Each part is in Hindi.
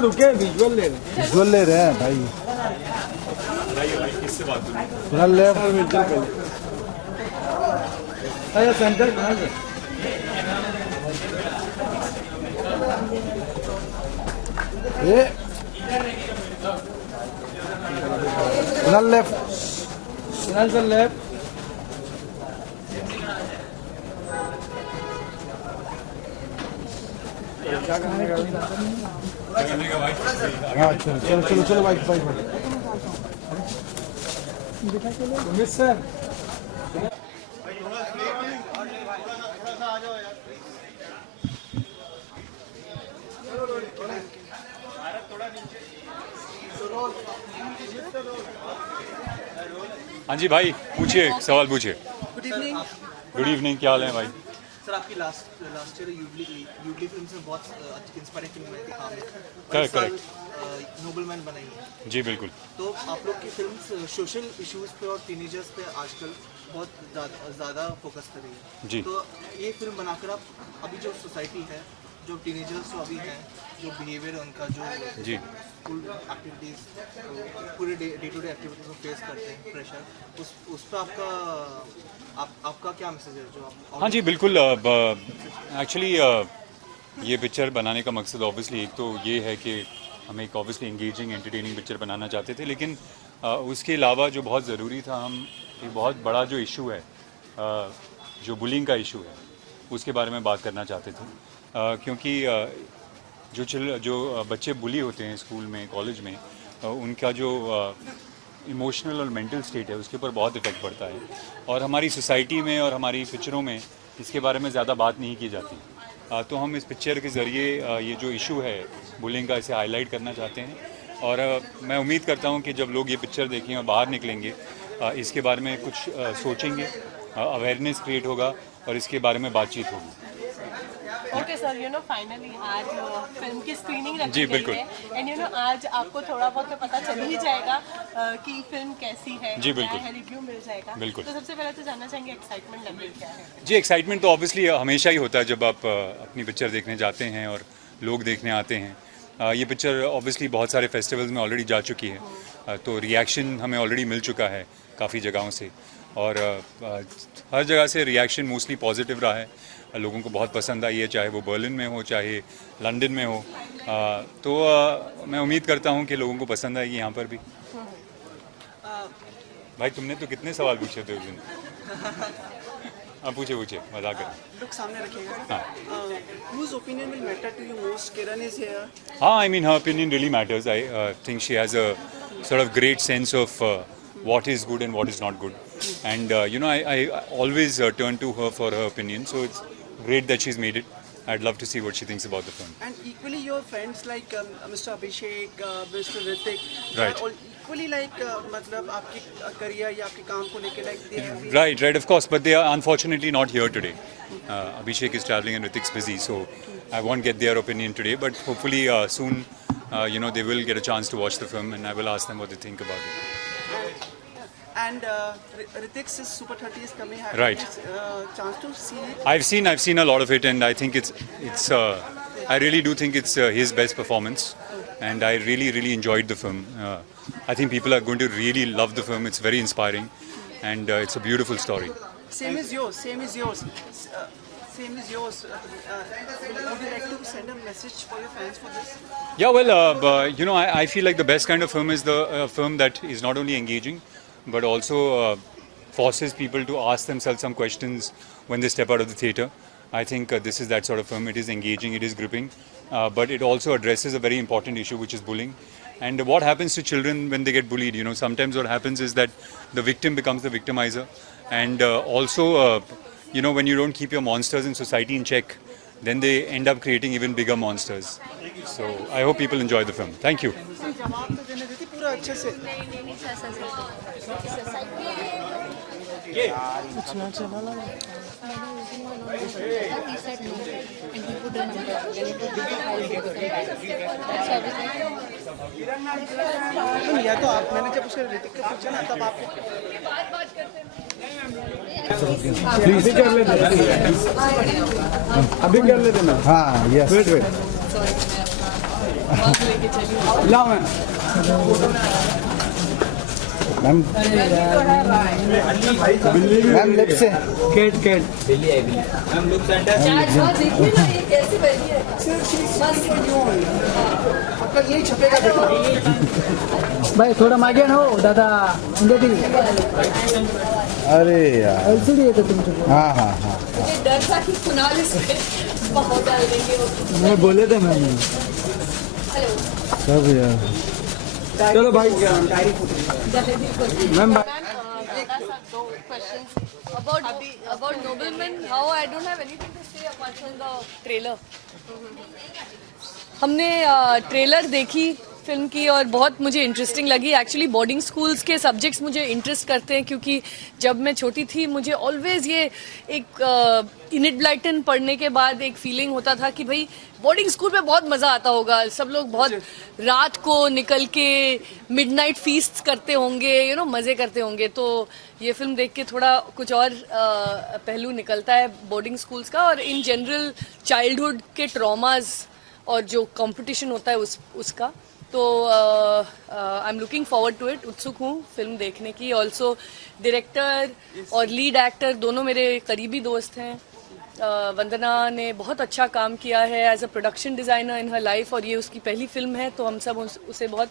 रुके विजुअल ले रहे हैं भाई। थोड़ा लेफ्ट सेंटर कहाँ से? ये लेफ्ट लेफ्ट क्या करने का भाई? हाँ चलो चलो चलो चलो बाइक बाइक मिस सर। हाँ जी भाई, पूछिए, सवाल पूछिए। Good evening. गुड इवनिंग, क्या हाल है भाई? सर आपकी लास्ट ईयर यूबली फिल्म से बहुत अच्छी इंस्पायरिंग फिल्म आई थी आमिर। करेक्ट। नोबलमैन बनाई। जी बिल्कुल। तो आप लोग की फिल्म्स सोशल इश्यूज पे और टीनेजर्स पे आजकल बहुत ज़्यादा फोकस कर रही है जी। तो ये फिल्म बनाकर आप अभी जो सोसाइटी है, जो टीनेजर्स जो अभी हैं, जो बिहेवियर है उनका, जो जी स्कूल एक्टिविटीज़ पूरे डे टू डे एक्टिविटीज़ को फेस करते हैं, प्रेशर, उस पर आपका क्या मैसेज है जो आप? हाँ जी बिल्कुल। एक्चुअली ये पिक्चर बनाने का मकसद ऑब्वियसली एक तो ये है कि हम एक ऑब्वियसली इंगेजिंग एंटरटेनिंग पिक्चर बनाना चाहते थे, लेकिन उसके अलावा जो बहुत ज़रूरी था, हम एक बहुत बड़ा जो इशू है, जो बुलिंग का इशू है, उसके बारे में बात करना चाहते थे। क्योंकि जो बच्चे बुली होते हैं स्कूल में, कॉलेज में, उनका जो इमोशनल और मेंटल स्टेट है उसके ऊपर बहुत इफ़ेक्ट पड़ता है, और हमारी सोसाइटी में और हमारी पिक्चरों में इसके बारे में ज़्यादा बात नहीं की जाती। तो हम इस पिक्चर के ज़रिए ये जो इशू है बुलिंग का, इसे हाईलाइट करना चाहते हैं। और मैं उम्मीद करता हूँ कि जब लोग ये पिक्चर देखें और बाहर निकलेंगे, इसके बारे में कुछ सोचेंगे, अवेयरनेस क्रिएट होगा और इसके बारे में बातचीत होगी। ओके सर, फाइनली आज फिल्म की स्क्रीनिंग रखी जी, गई बिल्कुल। है एंड आज आपको थोड़ा बहुत तो पता चल ही जाएगा कि फिल्म कैसी है। जी, बिल्कुल। रिव्यू मिल जाएगा। बिल्कुल। तो सबसे पहले तो जानना चाहेंगे एक्साइटमेंट लेवल क्या है? जी, एक्साइटमेंट तो ऑब्वियसली हमेशा ही होता है जब आप अपनी पिक्चर देखने जाते हैं और लोग देखने आते हैं। ये पिक्चर ऑब्वियसली बहुत सारे फेस्टिवल्स में ऑलरेडी जा चुकी है, तो रिएक्शन हमें ऑलरेडी मिल चुका है काफ़ी जगहों से, और हर जगह से रिएक्शन मोस्टली पॉजिटिव रहा है। लोगों को बहुत पसंद आई है, चाहे वो बर्लिन में हो, चाहे लंदन में हो। तो मैं उम्मीद करता हूँ कि लोगों को पसंद आएगी यहाँ पर भी। भाई तुमने तो कितने सवाल पूछे थे उस दिन। अब पूछे मजाक कर। लोग सामने रखिएगा। हाँ। Whose opinion will matter to you most? Kiran is here. हाँ, I mean her opinion really matters. I think she has a sort of great sense of what is good and what is not good. And I always turn to her for her opinion. So it's great that she's made it. I'd love to see what she thinks about the film. And equally your friends like Mr. Abhishek, Mr. Hrithik, Right. all equally like मतलब आपकी career या आपके काम को लेके like they have. Right, of course, but they are unfortunately not here today. Abhishek is traveling and Hrithik's busy, so I won't get their opinion today. But hopefully soon, they will get a chance to watch the film, and I will ask them what they think about it. And Hrithik's Super 30 is coming. Have Right. you chance to see it? I've seen a lot of it, and I think I really do think it's his best performance, and I really enjoyed the film. I think people are going to really love the film. It's very inspiring, and it's a beautiful story. Same is yours. Same is yours. Would you like to send a message for your fans for this? Yeah, well, I feel like the best kind of film is the film that is not only engaging, but also forces people to ask themselves some questions when they step out of the theatre. I think this is that sort of film. It is engaging, it is gripping, but it also addresses a very important issue, which is bullying. And what happens to children when they get bullied? Sometimes what happens is that the victim becomes the victimizer. And also, when you don't keep your monsters in society in check, then they end up creating even bigger monsters. So I hope people enjoy the film. Thank you. जवाब तो देने देती पूरा अच्छे से। या तो आप, मैंने जब उसे ऋतिक को पूछा ना तब आप प्लीज अभी कर लेते ना। हाँ यस वेट ला मैम मैम लेफ्ट से कैट आपका यही छपेगा देखो। भाई थोड़ा मागे ना हो दादा अरे यार एलसीडी है तो तुम हाँ हाँ हाँ मुझे डर था कि कुणाल इसमें बहुत डाल देंगे। मैं बोले थे मैंने। हेलो सब यार चलो भाई मैम दो questions About Nobleman, how I don't have anything to say apart from the trailer. हमने ट्रेलर देखी फिल्म की और बहुत मुझे इंटरेस्टिंग लगी। एक्चुअली बोर्डिंग स्कूल्स के सब्जेक्ट्स मुझे इंटरेस्ट करते हैं क्योंकि जब मैं छोटी थी मुझे ऑलवेज ये एक इनिट ब्लाइटन पढ़ने के बाद एक फीलिंग होता था कि भाई बोर्डिंग स्कूल में बहुत मज़ा आता होगा, सब लोग बहुत रात को निकल के मिडनाइट फीस्ट करते होंगे, मज़े करते होंगे। तो ये फिल्म देख के थोड़ा कुछ और पहलू निकलता है बोर्डिंग स्कूल्स का और इन जनरल चाइल्डहुड के ट्रॉमाज और जो कंपटीशन होता है उसका। तो I am looking forward to it, उत्सुक हूँ फिल्म देखने की। ऑल्सो डायरेक्टर और लीड एक्टर दोनों मेरे करीबी दोस्त हैं। वंदना ने बहुत अच्छा काम किया है as a production designer in her life और ये उसकी पहली फिल्म है, तो हम सब उसे बहुत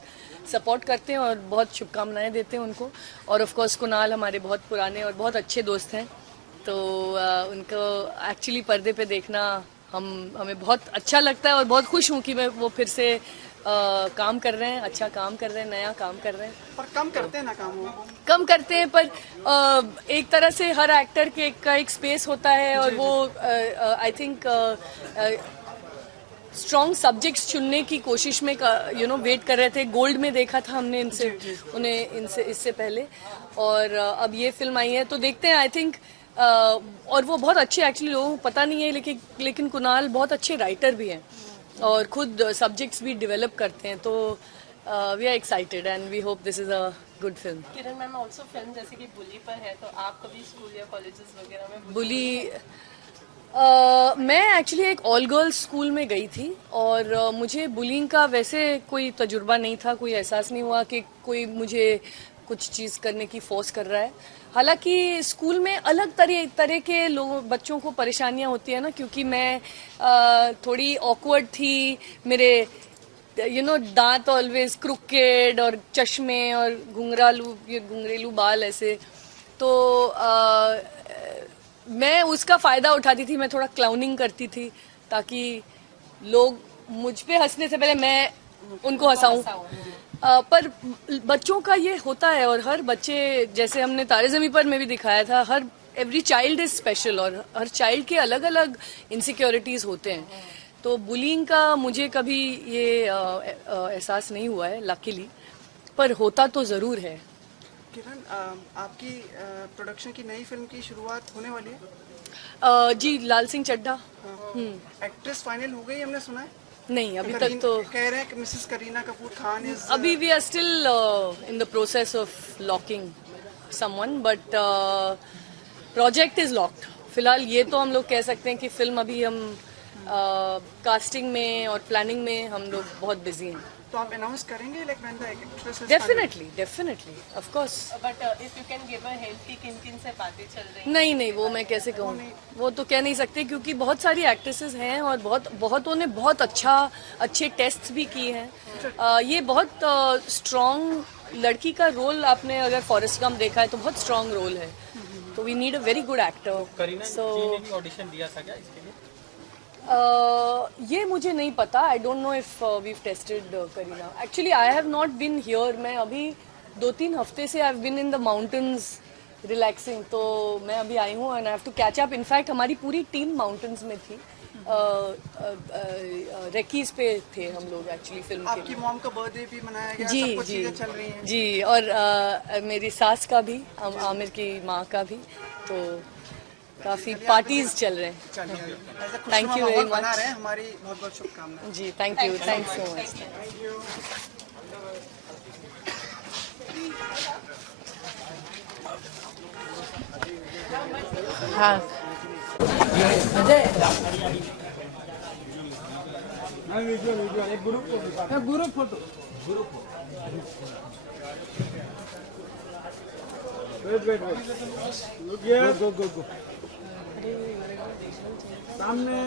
सपोर्ट करते हैं और बहुत शुभकामनाएं देते हैं उनको। और ऑफ कोर्स कुणाल हमारे बहुत पुराने और बहुत अच्छे दोस्त हैं, तो उनको एक्चुअली पर्दे पे देखना हमें बहुत अच्छा लगता है और बहुत खुश हूँ कि वो फिर से काम कर रहे हैं, अच्छा काम कर रहे हैं, नया काम कर रहे हैं। पर कम करते हैं ना काम वो। कम करते हैं पर एक तरह से हर एक्टर का एक स्पेस होता है और वो आई थिंक स्ट्रॉन्ग सब्जेक्ट्स चुनने की कोशिश में वेट कर रहे थे। गोल्ड में देखा था हमने इससे पहले और अब ये फिल्म आई है तो देखते हैं। आई थिंक और वो बहुत अच्छे एक्चुअली लोगों को पता नहीं है लेकिन कुणाल बहुत अच्छे राइटर भी हैं और खुद सब्जेक्ट्स भी डेवलप करते हैं, तो we are excited and we hope this is a good film. Kiran ma'am also film जैसे कि बुली पर है, तो आप कभी स्कूल या कॉलेजेस वगैरह में बुली मैं एक्चुअली एक ऑल गर्ल्स स्कूल में गई थी और मुझे बुलिंग का वैसे कोई तजुर्बा नहीं था, कोई एहसास नहीं हुआ कि कोई मुझे कुछ चीज़ करने की फोर्स कर रहा है। हालांकि स्कूल में अलग तरह के बच्चों को परेशानियां होती है ना, क्योंकि मैं थोड़ी ऑकवर्ड थी, मेरे दांत ऑलवेज क्रुकेड और चश्मे और घुंघरेलू बाल ऐसे, तो मैं उसका फ़ायदा उठाती थी। मैं थोड़ा क्लाउनिंग करती थी ताकि लोग मुझ पे हंसने से पहले मैं उनको हंसाऊं। पर बच्चों का ये होता है और हर बच्चे, जैसे हमने तारे ज़मीं पर में भी दिखाया था, एवरी चाइल्ड इज़ स्पेशल और हर चाइल्ड के अलग अलग इनसिक्योरिटीज़ होते हैं। तो बुलिंग का मुझे कभी ये एहसास नहीं हुआ है लकीली, पर होता तो ज़रूर है। किरण, आपकी प्रोडक्शन की नई फिल्म की शुरुआत होने वाली है? जी, लाल सिंह चड्ढा। एक्ट्रेस फाइनल हो गई हमने सुना है? नहीं, अभी तक तो कह रहे हैं कि मिसेस करीना कपूर खान इज अभी we are still in the process of locking someone, but project is locked. फिलहाल ये तो हम लोग कह सकते हैं कि फिल्म अभी हम कास्टिंग में और प्लानिंग में हम लोग बहुत बिजी हैं। तो आप अनाउंस करेंगे like when the actress is? Definitely of course. But if you can give a help कि किन से बातें चल रही? नहीं, वो मैं कैसे कहूँ, वो तो कह नहीं सकते क्योंकि बहुत सारी एक्ट्रेसेस हैं और बहुतों ने बहुत अच्छे टेस्ट भी किए हैं। ये बहुत स्ट्रॉन्ग लड़की का रोल, आपने अगर फॉरेस्ट गंप देखा है तो बहुत स्ट्रॉन्ग रोल है, तो we need a very good actor. So audition दिया था क्या इसके लिए? ये मुझे नहीं पता। I don't know if we tested Kareena. Actually I have not been here. मैं अभी 2-3 हफ्ते से I have been in the mountains relaxing, तो मैं अभी आई हूँ and I have to catch up. In fact हमारी पूरी टीम माउंटेन्स में थी, रेकीज पे थे हम लोग एक्चुअली फिल्म के। आपकी मॉम का बर्थडे भी मनाया गया, जी सब कुछ जी चीजें चल रही हैं। जी, और मेरी सास का भी, आमिर की माँ का भी, तो काफ़ी पार्टीज चल रहे हैं। थैंक यू वेरी बना मच। रहे हैं, हमारी बहुत बहुत शुभकामनाएं। जी, थैंक यू सो मच। हाँ group photo wait look here go सामने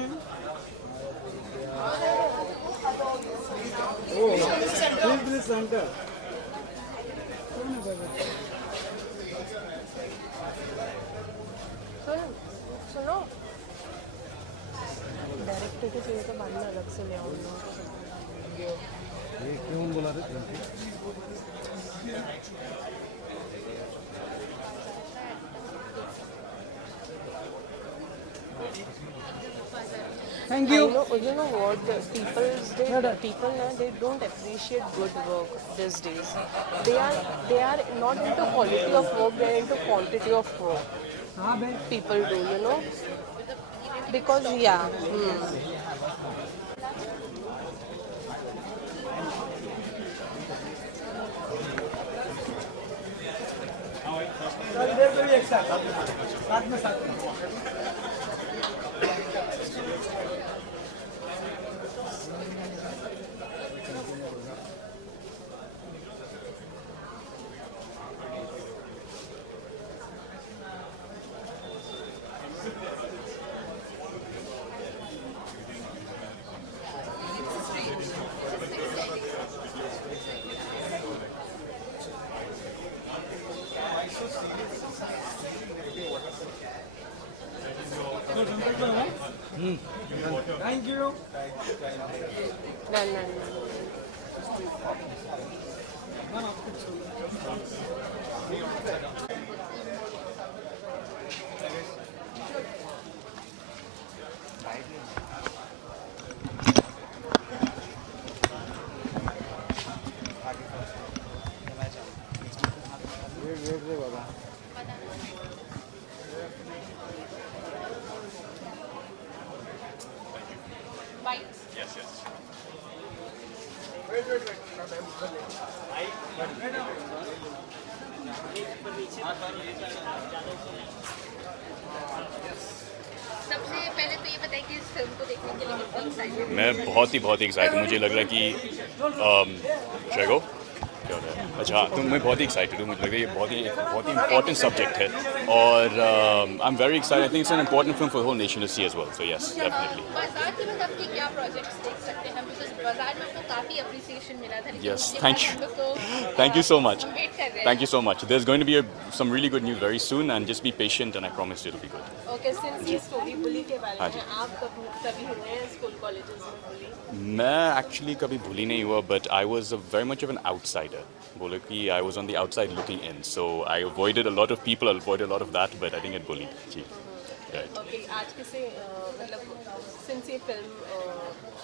प्लीज सेंटर सुनो डायरेक्टर के चाहिए तो बाद में अलग से ले आओ ये क्यों बोला रे thank you You know what? People now they don't appreciate good work these days. They are not into quality of work. They are into quantity of work. हाँ बे People do, you know, because yeah. इधर पे भी एक साथ में थैंक यू No. सबसे पहले तो ये बताइए कि इस फिल्म को देखने के लिए कितनी एक्साइटेड मैं बहुत ही एक्साइटेड मुझे लग रहा है कि शेगो क्या हो रहा है अच्छा तो मैं बहुत ही एक्साइटेड हूँ मुझे लग रहा है ये बहुत ही इंपॉर्टेंट सब्जेक्ट है और I am very excited I think it's an important film for whole nation to see as well so yes definitely Bazaar के बाद आपके क्या प्रोजेक्ट्स देख सकते हैं बिकॉज बाजार में आपको काफ़ी अप्रिसिएशन मिला था लेकिन Yes, उसके thank बाद you. हम लोग तो, Thank you so much. Wait कर रहे हैं Thank you so much. There's going to be some really good news very soon and just be patient and I promise it'll be good. Okay, since ये स्टोरी बुली के बारे हाँ में जी। है, आप कभी हुए हैं स्कूल कॉलेजेस में बुली? मैं एक्चुअली कभी भूली नहीं हुआ but I was very much of an outsider बोले कि I was on the outside looking in so I avoided a lot of people avoided a lot of that but I didn't get bullied जी राइट ओके आज कैसे मतलब सिंस ये फिल्म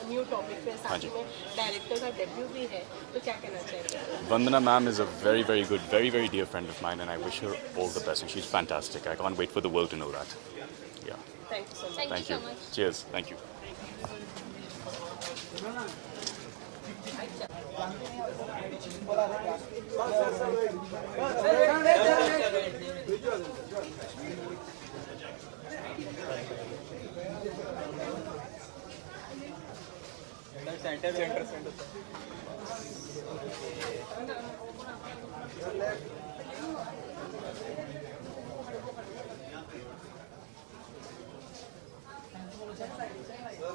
न्यू टॉपिक पे हाँ साथ जी। में डायरेक्टर का डेब्यू भी है तो क्या कहना चाहिए? Vandana ma'am is a very good, very dear friend of mine and I wish her all the best and she's fantastic. I can't wait for the world to know that. Yeah, thank you so much. thank you. Cheers, thank you.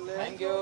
Thank you